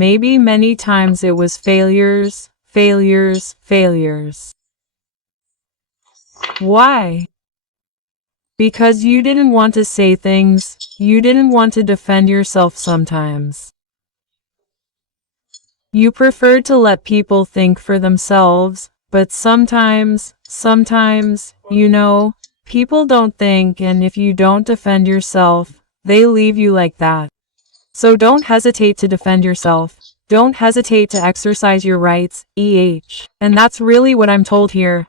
maybe many times it was failures, failures, failures. Why? Because you didn't want to say things, you didn't want to defend yourself sometimes. You preferred to let people think for themselves, but sometimes, people don't think, and if you don't defend yourself, they leave you like that. So don't hesitate to defend yourself. Don't hesitate to exercise your rights, And that's really what I'm told here,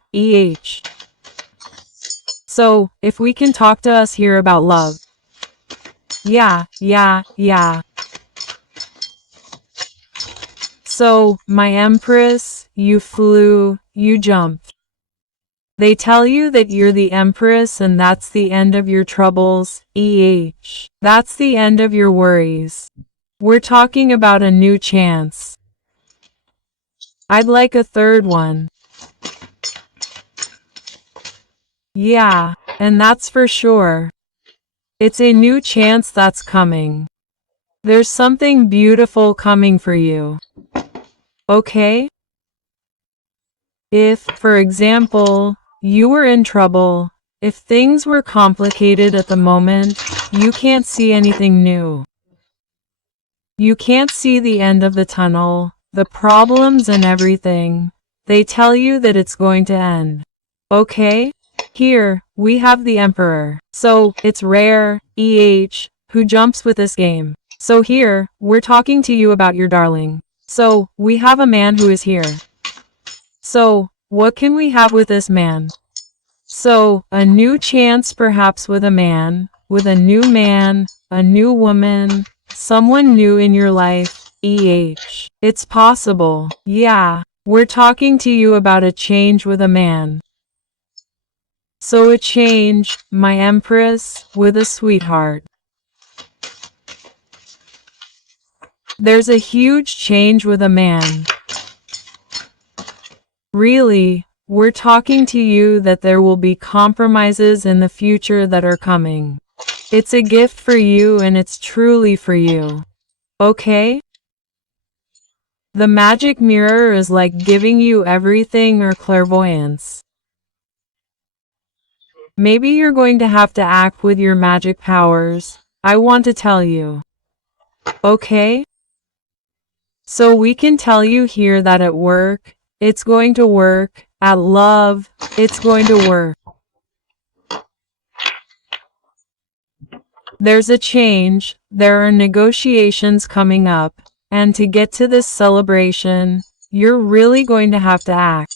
So, if we can talk to us here about love. Yeah. So, my empress, you flew, you jumped. They tell you that you're the empress and that's the end of your troubles, That's the end of your worries. We're talking about a new chance. I'd like a third one. Yeah, and that's for sure. It's a new chance that's coming. There's something beautiful coming for you. Okay? If, for example, you were in trouble, if things were complicated at the moment, you can't see anything new. You can't see the end of the tunnel, the problems and everything. They tell you that it's going to end. Okay? Here, we have the Emperor. So, it's rare, who jumps with this game. So here, we're talking to you about your darling. So, we have a man who is here. So, what can we have with this man? So, a new chance perhaps with a man, a new woman, someone new in your life, It's possible. Yeah, we're talking to you about a change with a man. So a change, my empress, with a sweetheart. There's a huge change with a man. Really, we're talking to you that there will be compromises in the future that are coming. It's a gift for you and it's truly for you. Okay? The magic mirror is like giving you everything or clairvoyance. Maybe you're going to have to act with your magic powers. I want to tell you. Okay? So we can tell you here that at work, it's going to work. At love, it's going to work. There's a change, there are negotiations coming up, and to get to this celebration, you're really going to have to act.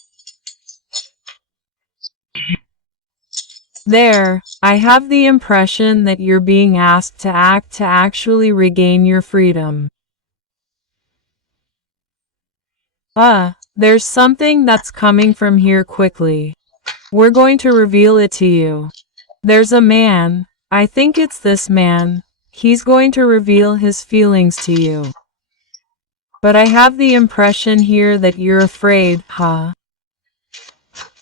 There, I have the impression that you're being asked to act to actually regain your freedom. There's something that's coming from here quickly. We're going to reveal it to you. There's a man, I think it's this man, he's going to reveal his feelings to you. But I have the impression here that you're afraid,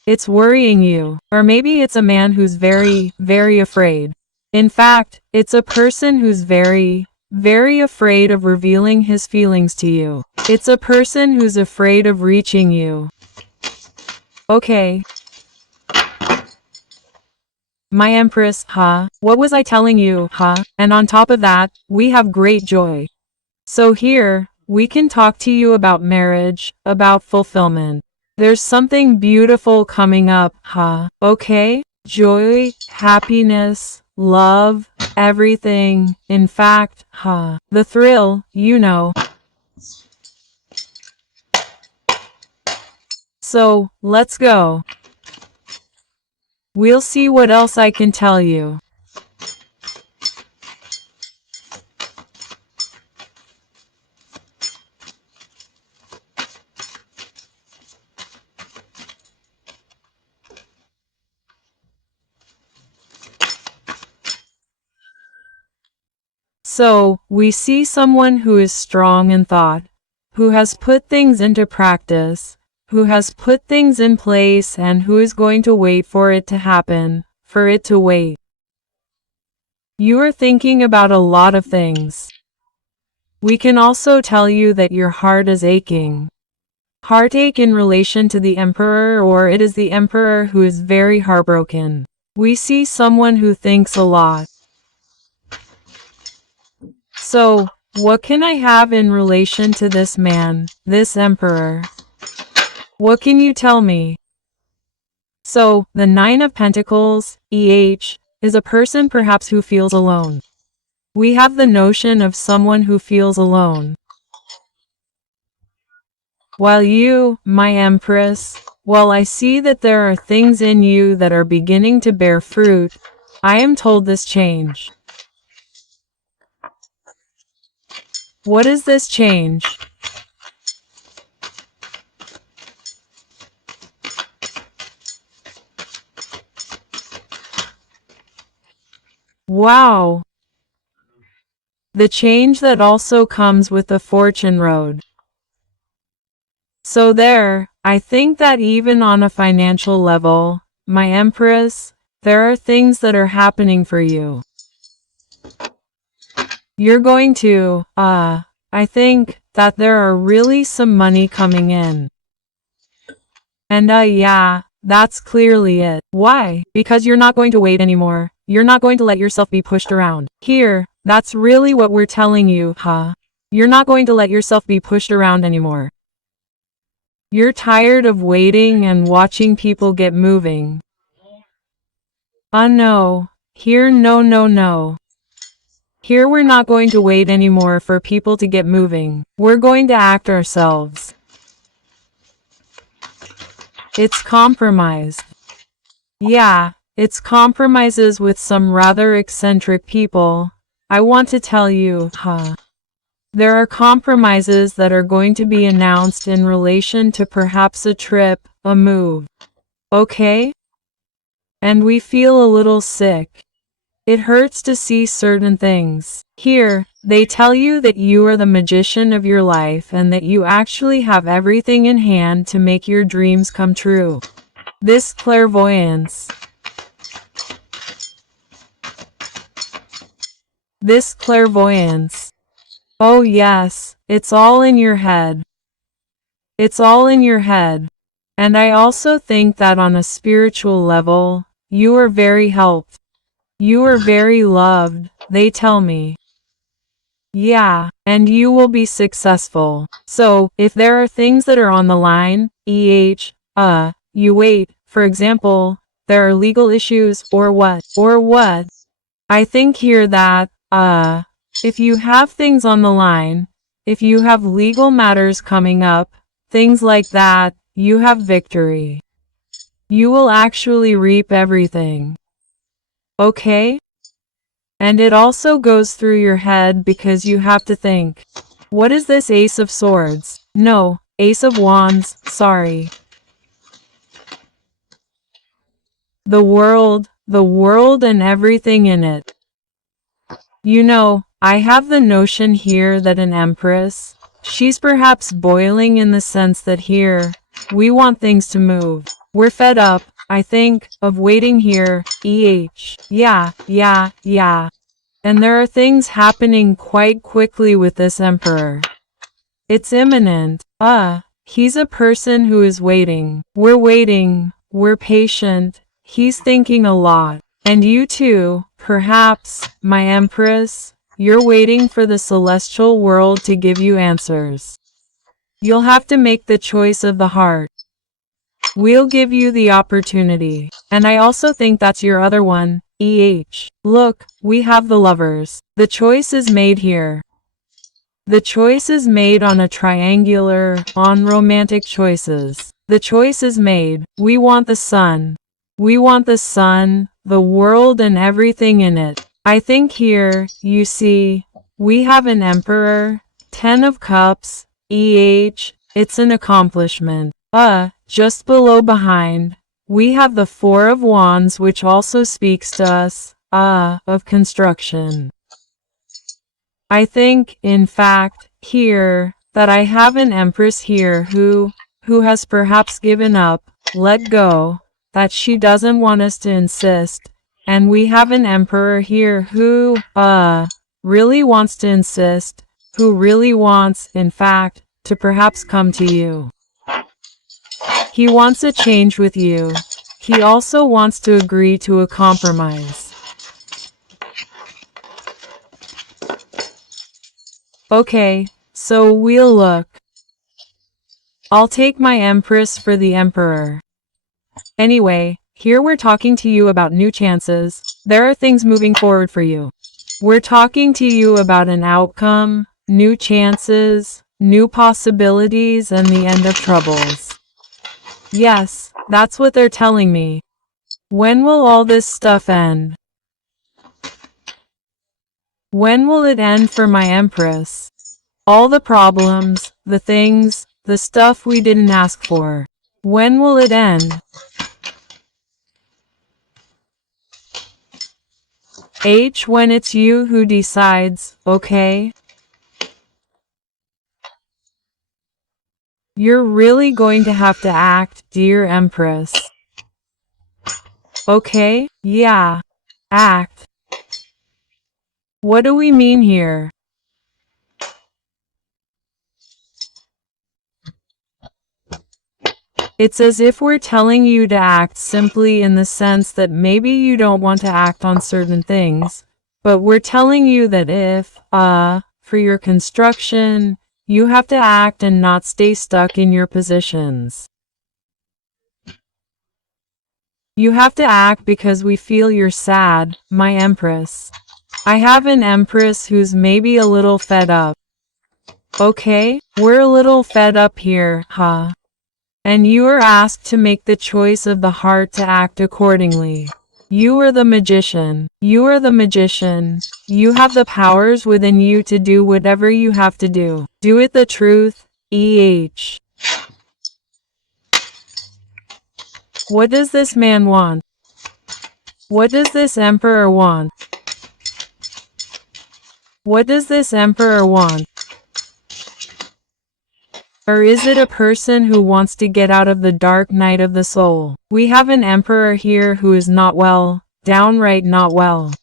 It's worrying you, or maybe it's a man who's very, very afraid. In fact, it's a person who's very, very afraid of revealing his feelings to you. It's a person who's afraid of reaching you. Okay. My empress, what was I telling you, And on top of that, we have great joy. So here, we can talk to you about marriage, about fulfillment. There's something beautiful coming up, Okay? Joy, happiness, love, everything. In fact, the thrill, So, let's go. We'll see what else I can tell you. So, we see someone who is strong in thought, who has put things into practice, who has put things in place and who is going to wait for it to happen, for it to wait. You are thinking about a lot of things. We can also tell you that your heart is aching. Heartache in relation to the Emperor, or it is the Emperor who is very heartbroken. We see someone who thinks a lot. So, what can I have in relation to this man, this Emperor? What can you tell me? So, the Nine of Pentacles, is a person perhaps who feels alone. We have the notion of someone who feels alone. While you, my Empress, while I see that there are things in you that are beginning to bear fruit, I am told this change. What is this change? Wow! The change that also comes with the fortune road. So there, I think that even on a financial level, my Empress, there are things that are happening for you. You're going to, I think that there are really some money coming in. And yeah, that's clearly it. Why? Because you're not going to wait anymore. You're not going to let yourself be pushed around. Here, that's really what we're telling you, huh? You're not going to let yourself be pushed around anymore. You're tired of waiting and watching people get moving. No. Here, no. Here we're not going to wait anymore for people to get moving. We're going to act ourselves. It's compromised. Yeah, it's compromises with some rather eccentric people. I want to tell you, there are compromises that are going to be announced in relation to perhaps a trip, a move. Okay? And we feel a little sick. It hurts to see certain things. Here, they tell you that you are the magician of your life and that you actually have everything in hand to make your dreams come true. This clairvoyance. This clairvoyance. Oh yes, it's all in your head. It's all in your head. And I also think that on a spiritual level, you are very helped. You are very loved, they tell me. Yeah, and you will be successful. So, if there are things that are on the line, you wait. For example, there are legal issues or what? I think here that, if you have things on the line, if you have legal matters coming up, things like that, you have victory. You will actually reap everything. Okay? And it also goes through your head because you have to think, what is this Ace of Swords? No, Ace of Wands, sorry. The world and everything in it. You know, I have the notion here that an Empress, she's perhaps boiling in the sense that here, we want things to move. We're fed up, I think, of waiting here, Yeah. And there are things happening quite quickly with this Emperor. It's imminent. He's a person who is waiting. We're waiting. We're patient. He's thinking a lot. And you too, perhaps, my Empress, you're waiting for the celestial world to give you answers. You'll have to make the choice of the heart. We'll give you the opportunity. And I also think that's your other one, Look, we have the Lovers. The choice is made here. The choice is made on a triangular, on romantic choices. The choice is made. We want the sun. We want the sun, the world and everything in it. I think here, you see, we have an Emperor, 10 of Cups, it's an accomplishment. Just below behind, we have the 4 of Wands, which also speaks to us, of construction. I think, in fact, here, that I have an Empress here who has perhaps given up, let go, that she doesn't want us to insist, and we have an Emperor here who, really wants to insist, who really wants, in fact, to perhaps come to you. He wants a change with you. He also wants to agree to a compromise. Okay, so we'll look. I'll take my Empress for the Emperor. Anyway, here we're talking to you about new chances. There are things moving forward for you. We're talking to you about an outcome, new chances, new possibilities, and the end of troubles. Yes, that's what they're telling me. When will all this stuff end? When will it end for my Empress? All the problems, the things, the stuff we didn't ask for. When will it end? When it's you who decides, okay? You're really going to have to act, dear Empress. Okay, yeah. Act. What do we mean here? It's as if we're telling you to act simply in the sense that maybe you don't want to act on certain things, but we're telling you that if, for your construction, you have to act and not stay stuck in your positions. You have to act because we feel you're sad, my Empress. I have an Empress who's maybe a little fed up. Okay, we're a little fed up here, huh? And you are asked to make the choice of the heart to act accordingly. You are the magician. You are the magician. You have the powers within you to do whatever you have to do. Do it the truth, EH. What does this man want? What does this emperor want? What does this emperor want? Or is it a person who wants to get out of the dark night of the soul? We have an emperor here who is not well, downright not well.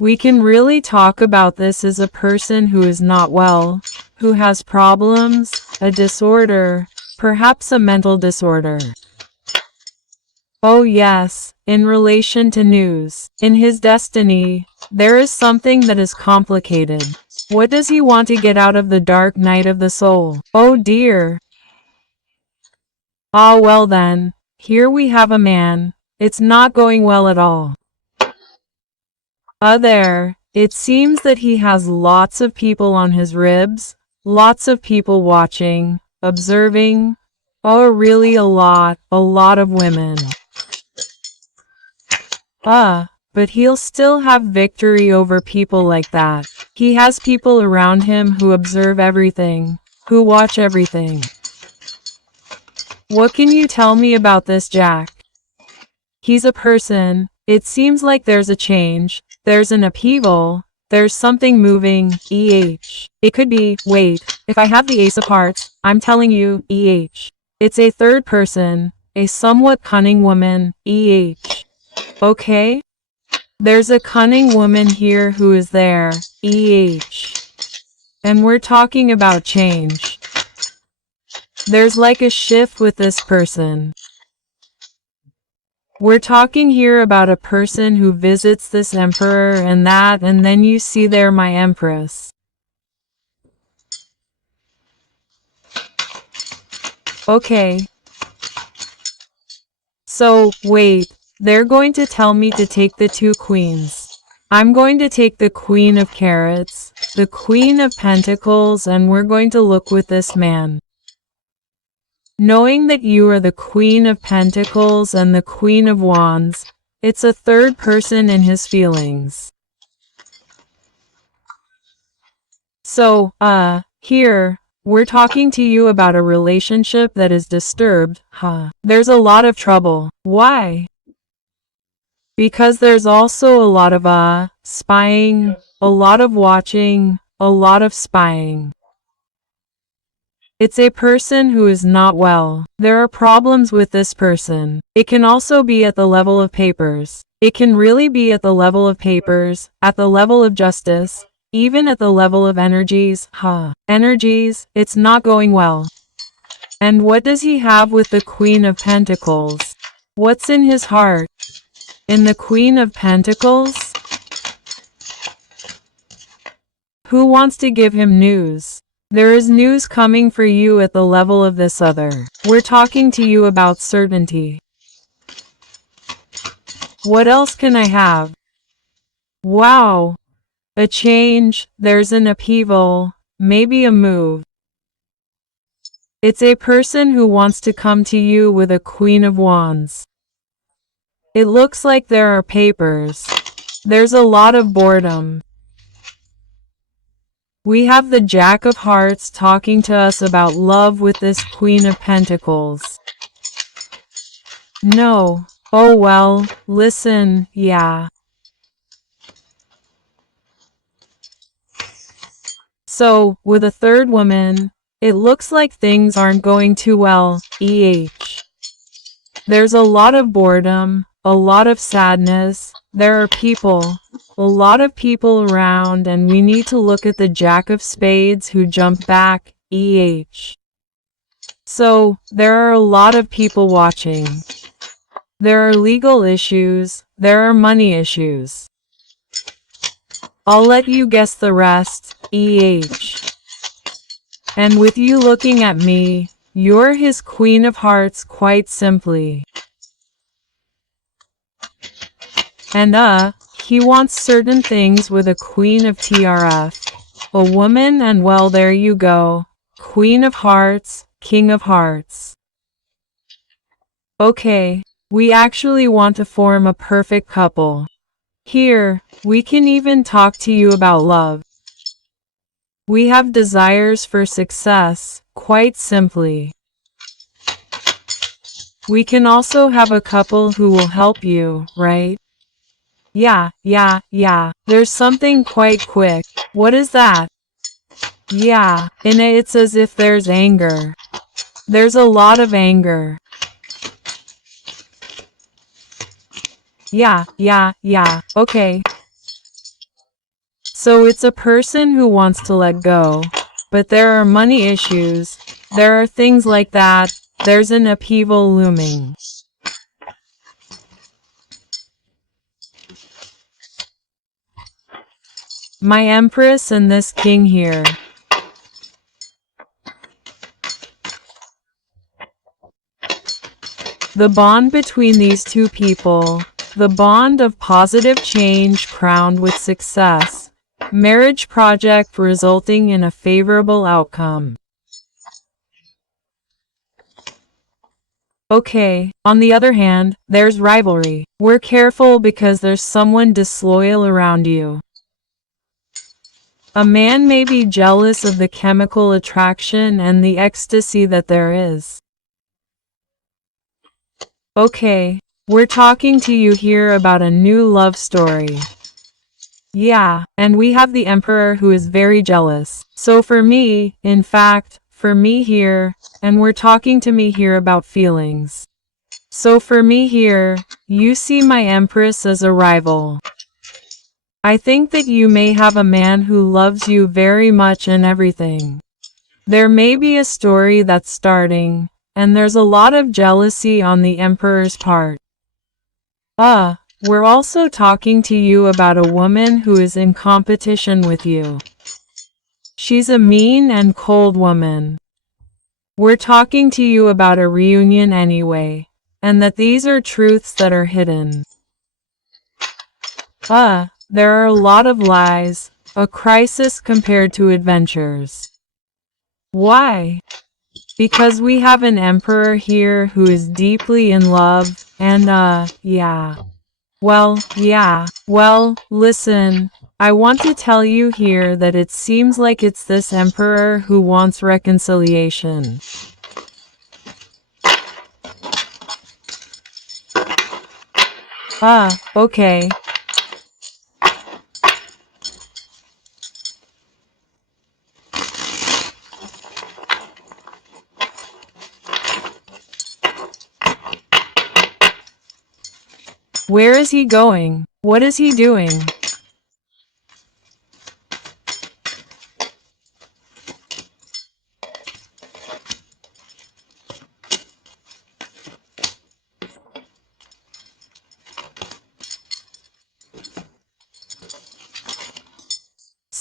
We can really talk about this as a person who is not well, who has problems, a disorder, perhaps a mental disorder. Oh yes, in relation to news, in his destiny, there is something that is complicated. What does he want to get out of the dark night of the soul? Oh dear. Ah well then, here we have a man. It's not going well at all. There, it seems that he has lots of people on his ribs, lots of people watching, observing. Oh really a lot of women. But he'll still have victory over people like that. He has people around him who observe everything, who watch everything. What can you tell me about this Jack? He's a person. It seems like there's a change, there's an upheaval, there's something moving, EH. It could be, wait, if I have the Ace of Hearts, I'm telling you, EH. It's a third person, a somewhat cunning woman, EH. Okay? There's a cunning woman here who is there, EH. And we're talking about change. There's like a shift with this person. We're talking here about a person who visits this emperor and then you see there my Empress. Okay. So, wait. They're going to tell me to take the two queens. I'm going to take the Queen of Carrots, the Queen of Pentacles, and we're going to look with this man. Knowing that you are the Queen of Pentacles and the Queen of Wands, it's a third person in his feelings. So, here, we're talking to you about a relationship that is disturbed, huh? There's a lot of trouble. Why? Because there's also a lot of spying, a lot of watching, a lot of spying. It's a person who is not well. There are problems with this person. It can also be at the level of papers. It can really be at the level of papers, at the level of justice. Even at the level of energies, it's not going well. And what does he have with the Queen of Pentacles? What's in his heart? In the Queen of Pentacles? Who wants to give him news? There is news coming for you at the level of this other. We're talking to you about certainty. What else can I have? Wow. A change, there's an upheaval, maybe a move. It's a person who wants to come to you with a Queen of Wands. It looks like there are papers. There's a lot of boredom. We have the Jack of Hearts talking to us about love with this Queen of Pentacles. No. Oh well, listen, yeah. So, with a third woman, it looks like things aren't going too well, There's a lot of boredom, a lot of sadness, there are a lot of people around, and we need to look at the Jack of Spades who jumped back, So, there are a lot of people watching. There are legal issues, there are money issues. I'll let you guess the rest, And with you looking at me, you're his Queen of Hearts quite simply. And he wants certain things with a Queen of TRF. A woman, and well, there you go. Queen of Hearts, King of Hearts. Okay, we actually want to form a perfect couple. Here, we can even talk to you about love. We have desires for success, quite simply. We can also have a couple who will help you, right? Yeah. There's something quite quick. What is that? Yeah, in it's as if there's anger. There's a lot of anger. Yeah, okay. So it's a person who wants to let go, but there are money issues, there are things like that, there's an upheaval looming. My Empress and this King here. The bond between these two people, the bond of positive change crowned with success, marriage project resulting in a favorable outcome. Okay, on the other hand, there's rivalry. We're careful because there's someone disloyal around you. A man may be jealous of the chemical attraction and the ecstasy that there is. Okay, we're talking to you here about a new love story. Yeah, and we have the Emperor who is very jealous. So for me, in fact, for me here, and we're talking to me here about feelings. So for me here, you see my Empress as a rival. I think that you may have a man who loves you very much and everything. There may be a story that's starting, and there's a lot of jealousy on the Emperor's part. We're also talking to you about a woman who is in competition with you. She's a mean and cold woman. We're talking to you about a reunion anyway, and that these are truths that are hidden. There are a lot of lies, a crisis compared to adventures. Why? Because we have an emperor here who is deeply in love, and yeah. Well, listen, I want to tell you here that it seems like it's this emperor who wants reconciliation. Okay. Where is he going? What is he doing?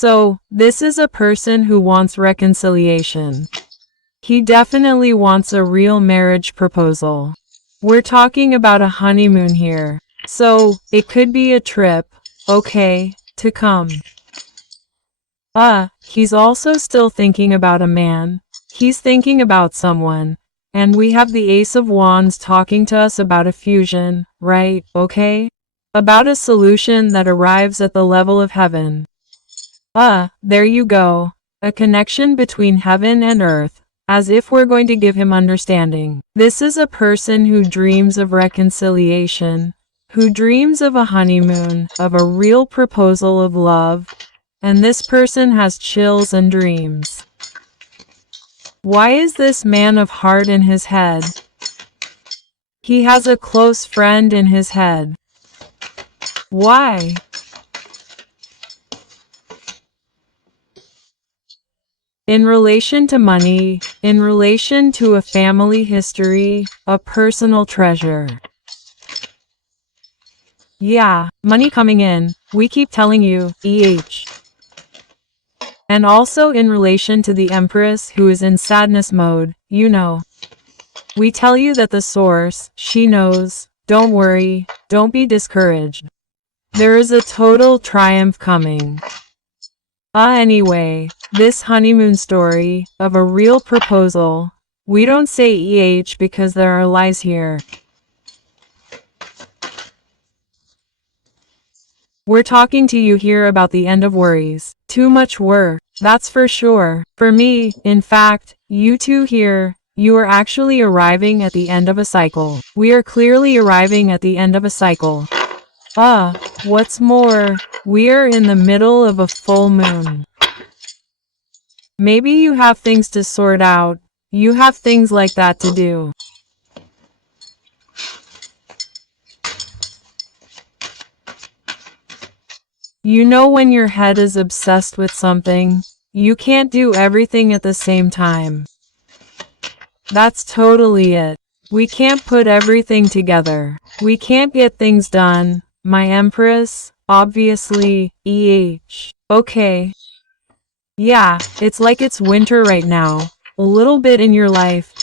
So, this is a person who wants reconciliation. He definitely wants a real marriage proposal. We're talking about a honeymoon here. So, it could be a trip, okay, to come. He's also still thinking about a man. He's thinking about someone. And we have the Ace of Wands talking to us about a fusion, right, okay? About a solution that arrives at the level of heaven. There you go. A connection between heaven and earth, as if we're going to give him understanding. This is a person who dreams of reconciliation, who dreams of a honeymoon, of a real proposal of love, and this person has chills and dreams. Why is this man of heart in his head? He has a close friend in his head. Why? In relation to money, in relation to a family history, a personal treasure. Yeah, money coming in, we keep telling you, And also in relation to the Empress who is in sadness mode, you know. We tell you that the source, she knows, don't worry, don't be discouraged. There is a total triumph coming. Anyway, this honeymoon story, of a real proposal, we don't say because there are lies here. We're talking to you here about the end of worries. Too much work, that's for sure. For me, in fact, you two here, you are actually arriving at the end of a cycle. We are clearly arriving at the end of a cycle. What's more, we are in the middle of a full moon. Maybe you have things to sort out. You have things like that to do. You know when your head is obsessed with something, you can't do everything at the same time. That's totally it. We can't put everything together. We can't get things done. My Empress, obviously, Okay. Yeah, it's like it's winter right now. A little bit in your life,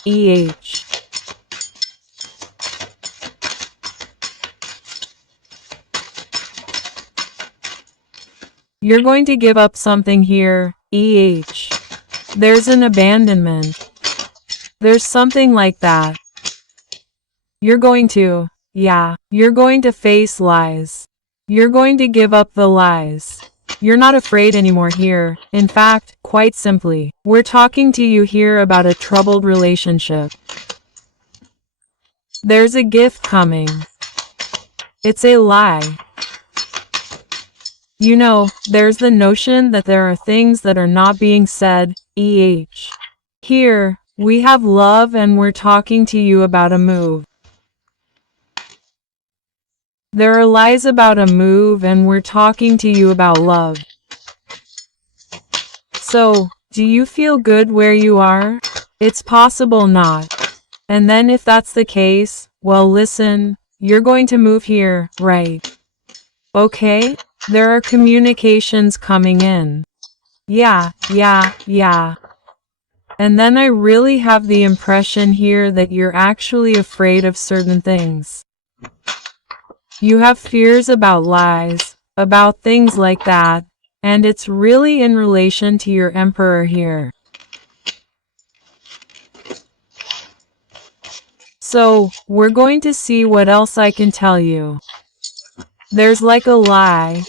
You're going to give up something here, There's an abandonment. There's something like that. You're going to, you're going to face lies. You're going to give up the lies. You're not afraid anymore here. In fact, quite simply, we're talking to you here about a troubled relationship. There's a gift coming. It's a lie. You know, there's the notion that there are things that are not being said, Here, we have love and we're talking to you about a move. There are lies about a move and we're talking to you about love. So, do you feel good where you are? It's possible not. And then if that's the case, well listen, you're going to move here, right? Okay? There are communications coming in. Yeah. And then I really have the impression here that you're actually afraid of certain things. You have fears about lies, about things like that, and it's really in relation to your Emperor here. So, we're going to see what else I can tell you. There's like a lie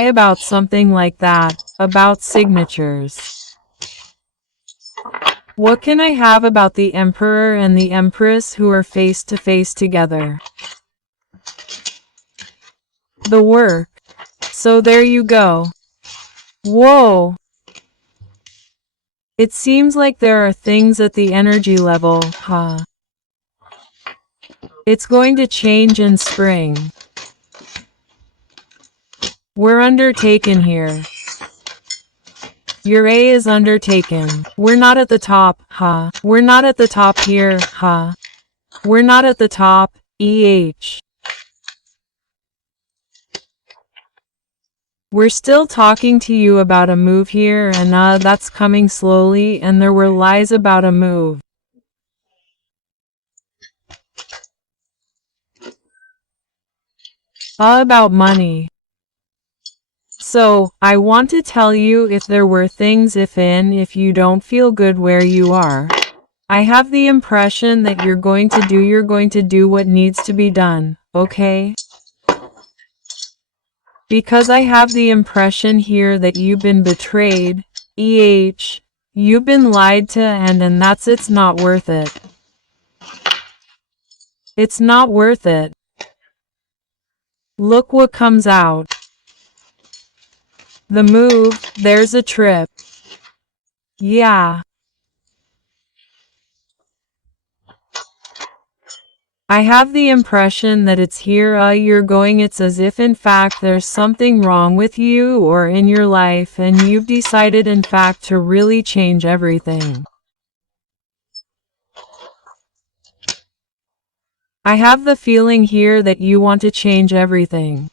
about something like that, about signatures. What can I have about the Emperor and the Empress who are face to face together? The work. So there you go. Whoa. It seems like there are things at the energy level, It's going to change in spring. We're undertaken here. Your A is undertaken. We're not at the top, We're not at the top here, We're not at the top, We're still talking to you about a move here, and that's coming slowly, and there were lies about a move. About money. So, I want to tell you, if there were things if you don't feel good where you are. I have the impression that you're going to do what needs to be done, okay? Because I have the impression here that you've been betrayed, you've been lied to, and it's not worth it. It's not worth it. Look what comes out. The move, there's a trip. Yeah. I have the impression that it's here you're going. It's as if in fact there's something wrong with you or in your life, and you've decided in fact to really change everything. I have the feeling here that you want to change everything.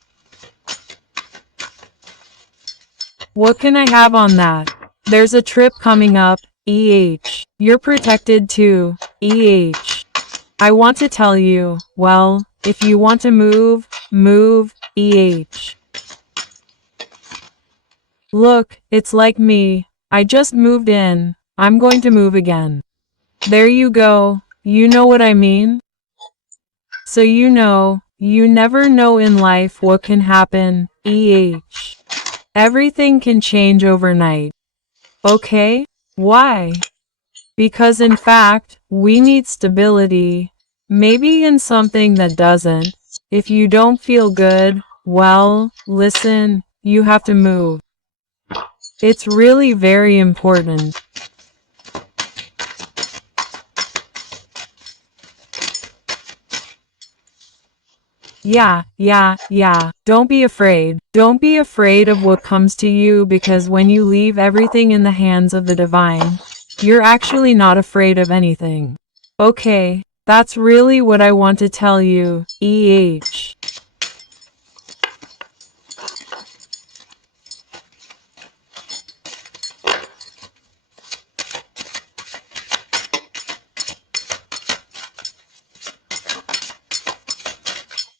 What can I have on that? There's a trip coming up, You're protected too, I want to tell you, well, if you want to move, Look, it's like me. I just moved in. I'm going to move again. There you go. You know what I mean? So you never know in life what can happen, Everything can change overnight. Okay? Why? Because in fact, we need stability. Maybe in something that doesn't. If you don't feel good, well, listen, you have to move. It's really very important. Yeah. Don't be afraid. Don't be afraid of what comes to you, because when you leave everything in the hands of the divine, you're actually not afraid of anything. Okay, that's really what I want to tell you,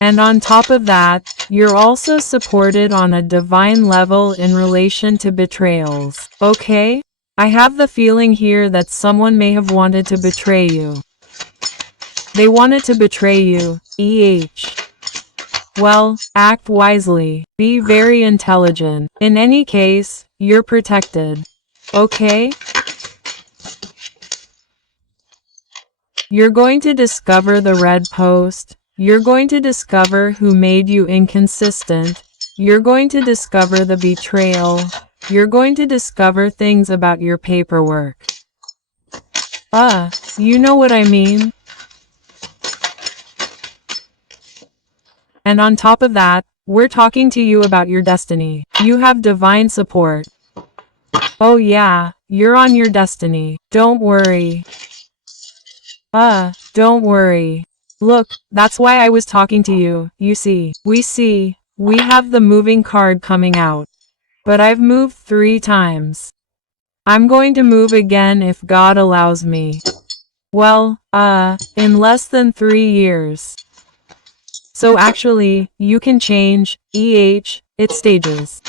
And on top of that, you're also supported on a divine level in relation to betrayals, okay? I have the feeling here that someone may have wanted to betray you. They wanted to betray you, Well, act wisely. Be very intelligent. In any case, you're protected. Okay? You're going to discover the red post. You're going to discover who made you inconsistent. You're going to discover the betrayal. You're going to discover things about your paperwork. You know what I mean? And on top of that, we're talking to you about your destiny. You have divine support. Oh yeah, you're on your destiny. Don't worry. Don't worry. Look, that's why I was talking to you. You see, we have the moving card coming out. But I've moved 3 times. I'm going to move again if God allows me. Well, in less than 3 years. So actually, you can change, it's stages.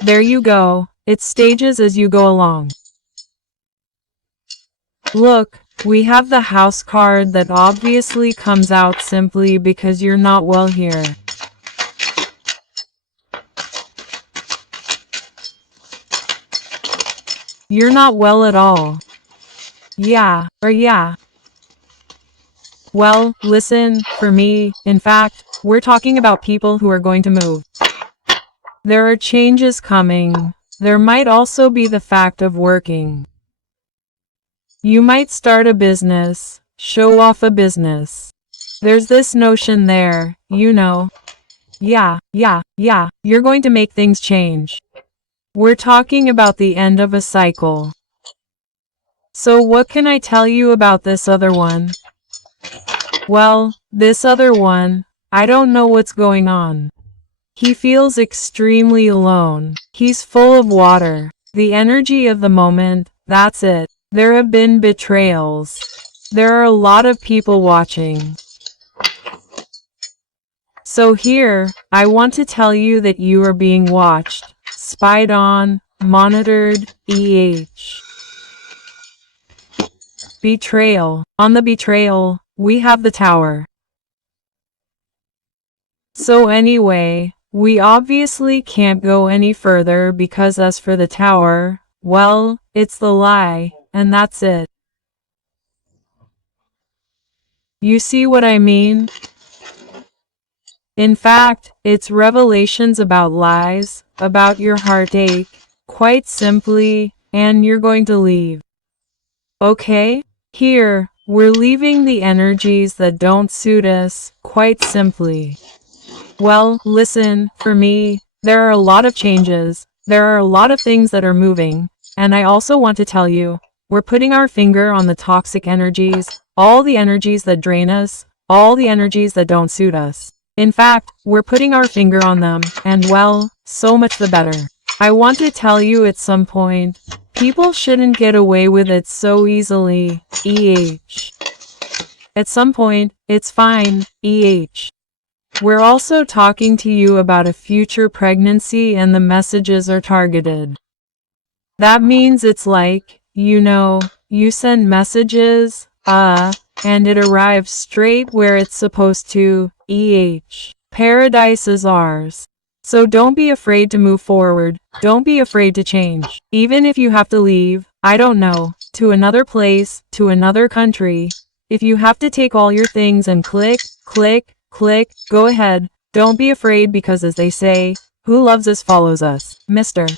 There you go. It's stages as you go along. Look, we have the house card that obviously comes out simply because you're not well here. You're not well at all. Yeah. Well, listen, for me, in fact, we're talking about people who are going to move. There are changes coming. There might also be the fact of working. You might start a business, show off a business. There's this notion there, you know. Yeah, you're going to make things change. We're talking about the end of a cycle. So what can I tell you about this other one? Well, this other one, I don't know what's going on. He feels extremely alone. He's full of water. The energy of the moment, that's it. There have been betrayals. There are a lot of people watching. So here, I want to tell you that you are being watched, spied on, monitored, Betrayal. On the betrayal, we have the Tower. So anyway, we obviously can't go any further because as for the Tower, well, it's the lie, and that's it. You see what I mean? In fact, it's revelations about lies, about your heartache, quite simply, and you're going to leave. Okay? Here, we're leaving the energies that don't suit us, quite simply. Well, listen, for me, there are a lot of changes, there are a lot of things that are moving, and I also want to tell you, we're putting our finger on the toxic energies, all the energies that drain us, all the energies that don't suit us. In fact, we're putting our finger on them, and well, so much the better. I want to tell you at some point, people shouldn't get away with it so easily, At some point, it's fine, We're also talking to you about a future pregnancy and the messages are targeted. That means it's like, you send messages, and it arrives straight where it's supposed to, Paradise is ours. So don't be afraid to move forward, don't be afraid to change. Even if you have to leave, I don't know, to another place, to another country. If you have to take all your things and click, go ahead. Don't be afraid because as they say, who loves us follows us. Mr.